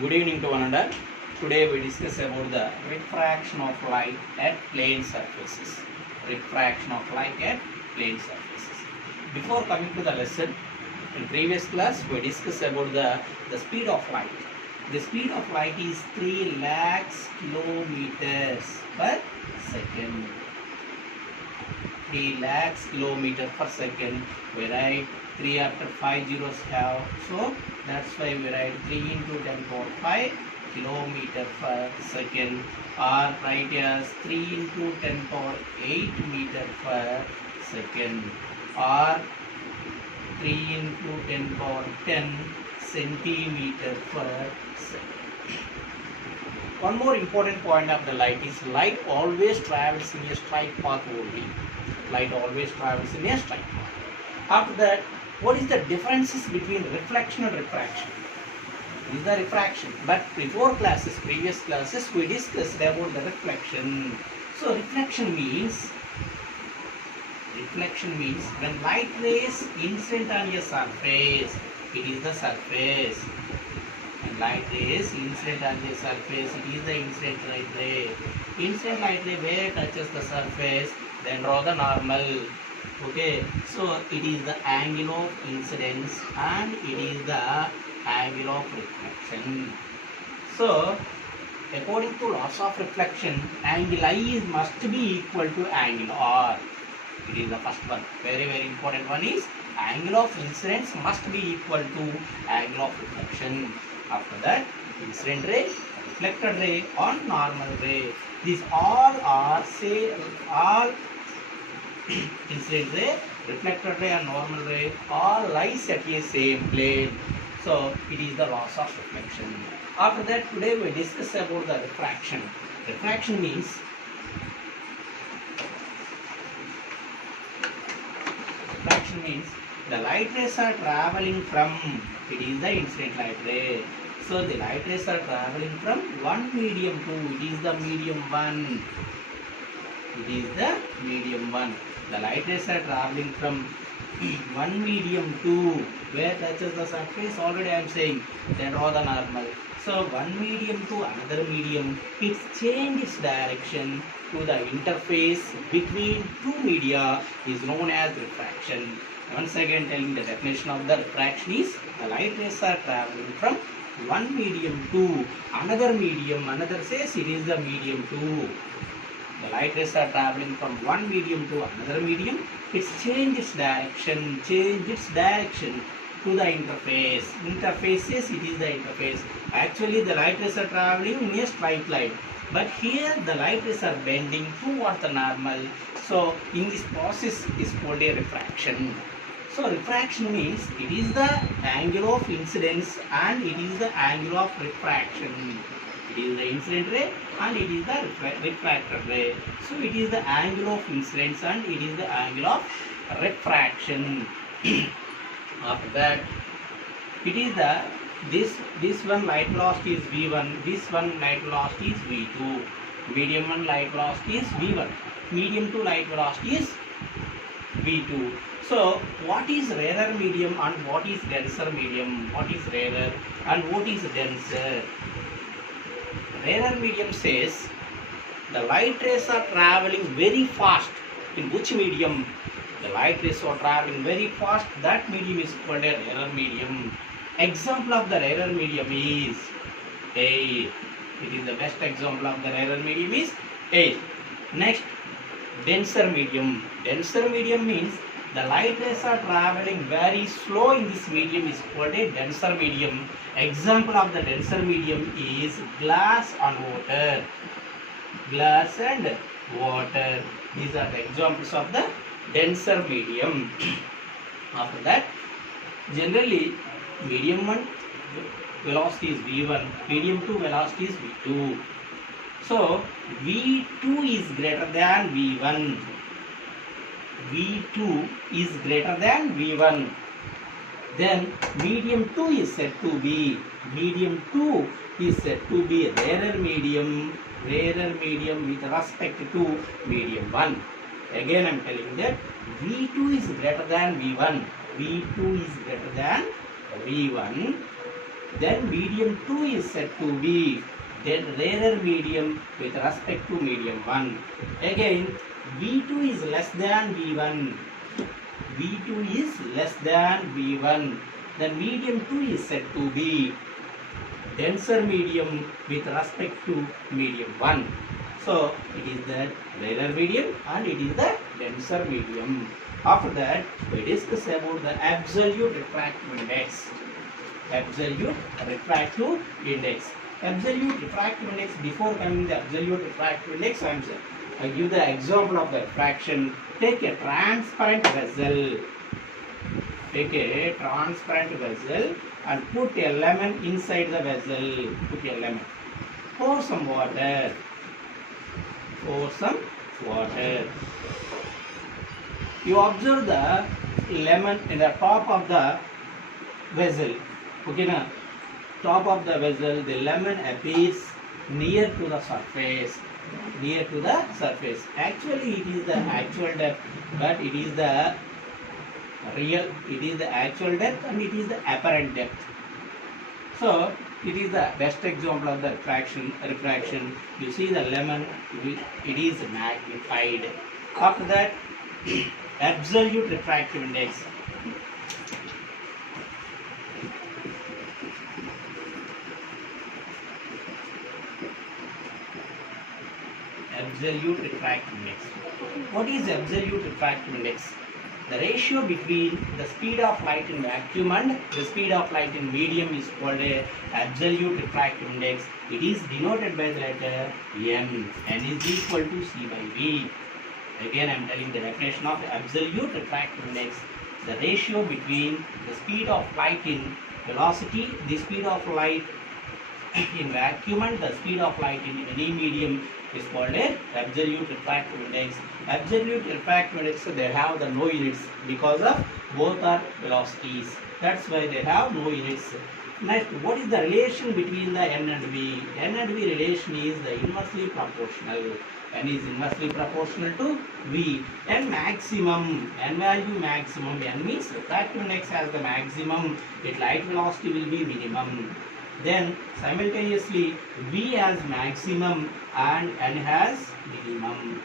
Good evening to one another. Today we discuss about the refraction of light at plane surfaces. Refraction of light at plane surfaces. Before coming to the lesson, in previous class we discussed about the speed of light. The speed of light is 3 lakhs kilometers per second. 3 lakhs kilometer per second. We write 3 after 5 zeros have, so that's why we write 3 into 10 power 5 kilometer per second, or write as 3 into 10 power 8 meter per second, or 3 into 10 power 10 centimeter per second. One more important point of the light is light always travels in a straight path only. Light always travels in a straight path. After that, what is the differences between reflection and refraction? This is the refraction. But before classes, previous classes, we discussed about the reflection. So reflection means when light rays incident on a surface, it is the surface. When light rays incident on the surface, it is the incident light ray. Incident light ray where touches the surface, then draw the normal. Okay, so it is the angle of incidence and it is the angle of reflection. So according to laws of reflection, angle I is must be equal to angle R. It is the first one. Very important one is angle of incidence must be equal to angle of reflection. After that, incident ray, reflected ray or normal ray. These all are all incident ray, reflected ray and normal ray all lies at a same plane. So it is the laws of reflection. After that, today we discuss about the refraction. Refraction means the light rays are traveling from, it is the incident light ray. So the light rays are traveling from one medium to, it is the medium 1. It is the medium 1. The light rays are traveling from one medium to where touches the surface, already I am saying, then draw the normal. So one medium to another medium, it changes direction to the interface between two media is known as refraction. Once again telling the definition of the refraction is the light rays are traveling from one medium to another medium, another says it is the medium 2. The light rays are traveling from one medium to another medium. It changes direction to the interface. Interface says it is the interface. Actually, the light rays are traveling in a straight line. But here the light rays are bending towards the normal. So in this process is called a refraction. So refraction means it is the angle of incidence and it is the angle of refraction. It is the incident ray and it is the refracted ray. So it is the angle of incidence and it is the angle of refraction. After that, it is the this one light velocity is V1, this one light velocity is V2. Medium 1 light velocity is V1. Medium 2 light velocity is V2. So what is rarer medium and what is denser medium? What is rarer and what is denser? Rarer medium says the light rays are traveling very fast. In which medium? The light rays are traveling very fast. That medium is called a rarer medium. Example of the rarer medium is air. It is the best example of the rarer medium is air. Next, denser medium. Denser medium means the light rays are traveling very slow in this medium is called a denser medium. Example of the denser medium is glass and water. Glass and water. These are the examples of the denser medium. After that, generally medium 1 velocity is V1, medium 2 velocity is V2. So V2 is greater than V1. V2 is greater than V1. Then medium 2 is said to be, medium 2 is said to be rarer medium with respect to medium 1. Again I am telling that V2 is greater than V1. V2 is greater than V1. then medium 2 is said to be then rarer medium with respect to medium 1. Again, V2 is less than V1. V2 is less than V1. Then medium 2 is said to be denser medium with respect to medium 1. So it is the rarer medium and it is the denser medium. After that, we discuss about the absolute refractive index. Absolute refractive index. Absolute refractive index, before coming to the absolute refractive index, I give the example of the refraction. Take a transparent vessel. Take a transparent vessel and put a lemon inside the vessel. Put a lemon. Pour some water. Pour some water. You observe the lemon in the top of the vessel. Okay, now top of the vessel, the lemon appears near to the surface. Near to the surface. Actually, it is the actual depth, but it is the real. It is the actual depth and it is the apparent depth. So it is the best example of the refraction. You see the lemon, it is magnified. After that, absolute refractive index. Absolute refractive index. What is absolute refractive index? The ratio between the speed of light in vacuum and the speed of light in medium is called a absolute refractive index. It is denoted by the letter M. N is equal to C by V. Again, I am telling the definition of the absolute refractive index. The ratio between the speed of light in velocity, the speed of light in vacuum and the speed of light in any medium is called a absolute refractive index. Absolute refractive index, they have the no units because of both are velocities. That's why they have no units. Next, what is the relation between the N and V? N and V relation is the inversely proportional. N is inversely proportional to V. N maximum, N value maximum. N means refractive index has the maximum, its light velocity will be minimum. Then simultaneously V has maximum and N has minimum.